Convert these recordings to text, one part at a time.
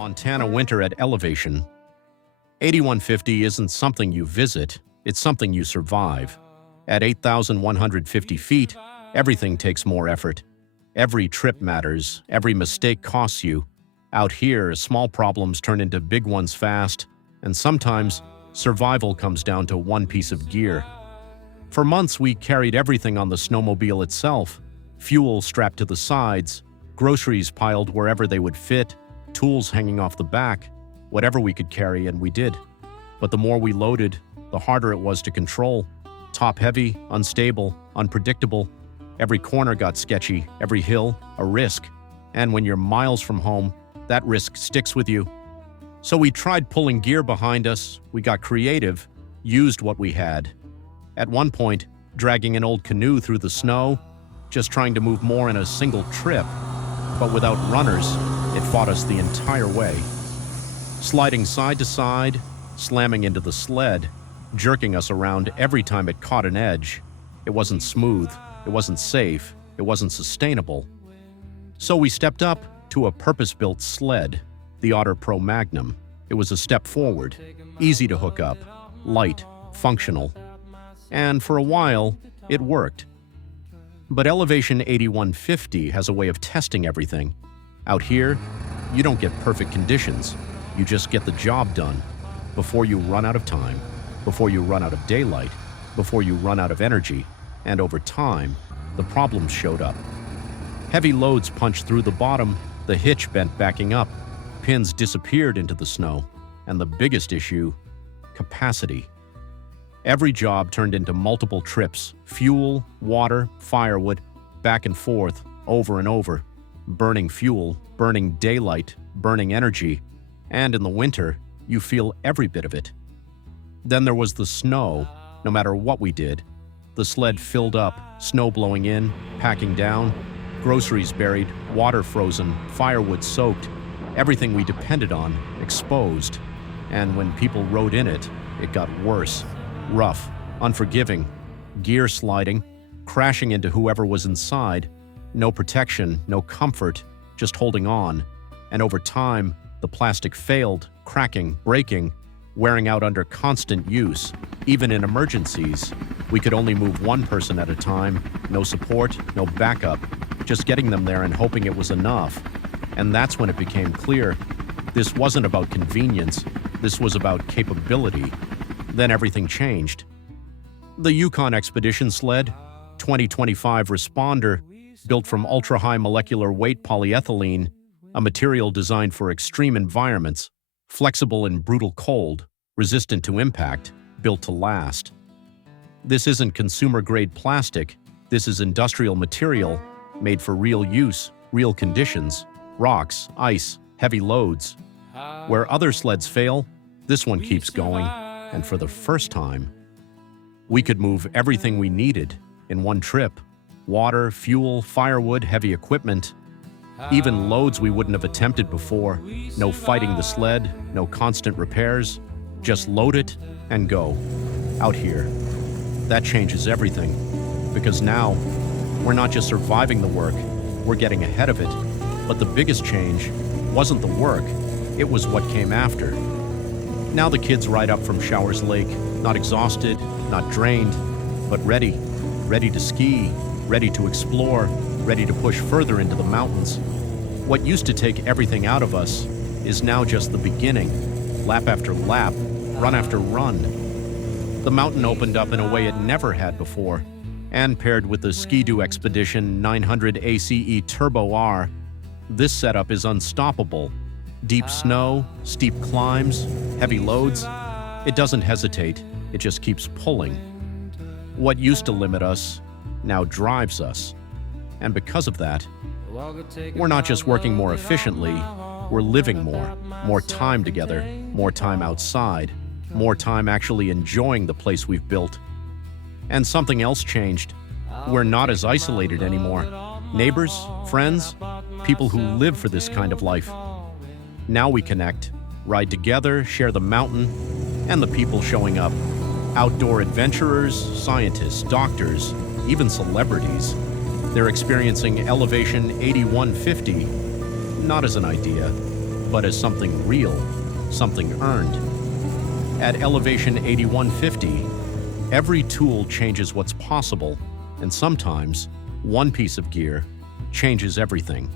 Montana winter at elevation. 8150 isn't something you visit, it's something you survive. At 8,150 feet, everything takes more effort. Every trip matters, every mistake costs you. Out here, small problems turn into big ones fast, and sometimes survival comes down to one piece of gear. For months, we carried everything on the snowmobile itself. Fuel strapped to the sides, groceries piled wherever they would fit, tools hanging off the back, whatever we could carry, and we did. But the more we loaded, the harder it was to control. Top-heavy, unstable, unpredictable. Every corner got sketchy, every hill, a risk. And when you're miles from home, that risk sticks with you. So we tried pulling gear behind us, we got creative, used what we had. At one point, dragging an old canoe through the snow, just trying to move more in a single trip. But without runners, it fought us the entire way. Sliding side to side, slamming into the sled, jerking us around every time it caught an edge. It wasn't smooth, it wasn't safe, it wasn't sustainable. So we stepped up to a purpose-built sled, the Otter Pro Magnum. It was a step forward, easy to hook up, light, functional. And for a while, it worked. But Elevation 8150 has a way of testing everything. Out here, you don't get perfect conditions. You just get the job done before you run out of time, before you run out of daylight, before you run out of energy. And over time, the problems showed up. Heavy loads punched through the bottom, the hitch bent backing up, pins disappeared into the snow, and the biggest issue, capacity. Every job turned into multiple trips, fuel, water, firewood, back and forth, over and over, burning fuel, burning daylight, burning energy, and in the winter, you feel every bit of it. Then there was the snow. No matter what we did, the sled filled up, snow blowing in, packing down, groceries buried, water frozen, firewood soaked, everything we depended on exposed. And when people rode in it, it got worse. Rough, unforgiving, gear sliding, crashing into whoever was inside, no protection, no comfort, just holding on. And over time, the plastic failed, cracking, breaking, wearing out under constant use. Even in emergencies, we could only move one person at a time, no support, no backup, just getting them there and hoping it was enough. And that's when it became clear, this wasn't about convenience, this was about capability. Then everything changed. The Yukon Expedition Sled, 2025 responder, built from ultra-high molecular weight polyethylene, a material designed for extreme environments, flexible in brutal cold, resistant to impact, built to last. This isn't consumer-grade plastic, this is industrial material, made for real use, real conditions, rocks, ice, heavy loads. Where other sleds fail, this one keeps going. And for the first time, we could move everything we needed in one trip. Water, fuel, firewood, heavy equipment. Even loads we wouldn't have attempted before. No fighting the sled, no constant repairs. Just load it and go. Out here. That changes everything. Because now, we're not just surviving the work, we're getting ahead of it. But the biggest change wasn't the work, it was what came after. Now the kids ride up from Showers Lake, not exhausted, not drained, but ready. Ready to ski, ready to explore, ready to push further into the mountains. What used to take everything out of us is now just the beginning. Lap after lap, run after run. The mountain opened up in a way it never had before, and paired with the Ski-Doo Expedition 900 ACE Turbo R, this setup is unstoppable. Deep snow, steep climbs, heavy loads. It doesn't hesitate, it just keeps pulling. What used to limit us now drives us. And because of that, we're not just working more efficiently, we're living more time together, more time outside, more time actually enjoying the place we've built. And something else changed. We're not as isolated anymore. Neighbors, friends, people who live for this kind of life. Now we connect, ride together, share the mountain, and the people showing up. Outdoor adventurers, scientists, doctors, even celebrities. They're experiencing Elevation 8150, not as an idea, but as something real, something earned. At elevation 8150, every tool changes what's possible, and sometimes one piece of gear changes everything.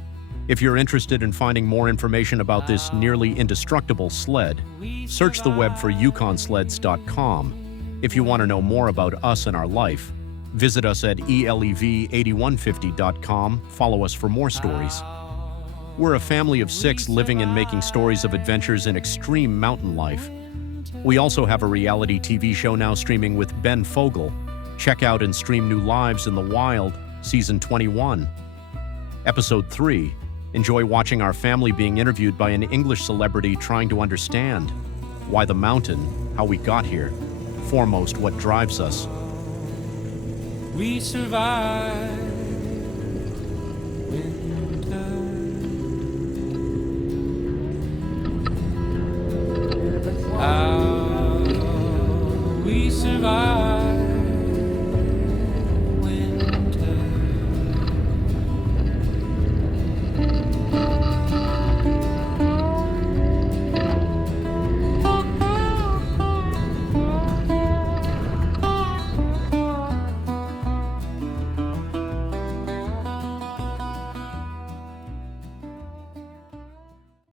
If you're interested in finding more information about this nearly indestructible sled, search the web for yukonsleds.com. If you want to know more about us and our life, visit us at elev8150.com. Follow us for more stories. We're a family of 6 living and making stories of adventures in extreme mountain life. We also have a reality TV show now streaming with Ben Fogle. Check out and stream New Lives in the Wild, Season 21. Episode 3. Enjoy watching our family being interviewed by an English celebrity trying to understand why the mountain, how we got here, foremost what drives us. We survive.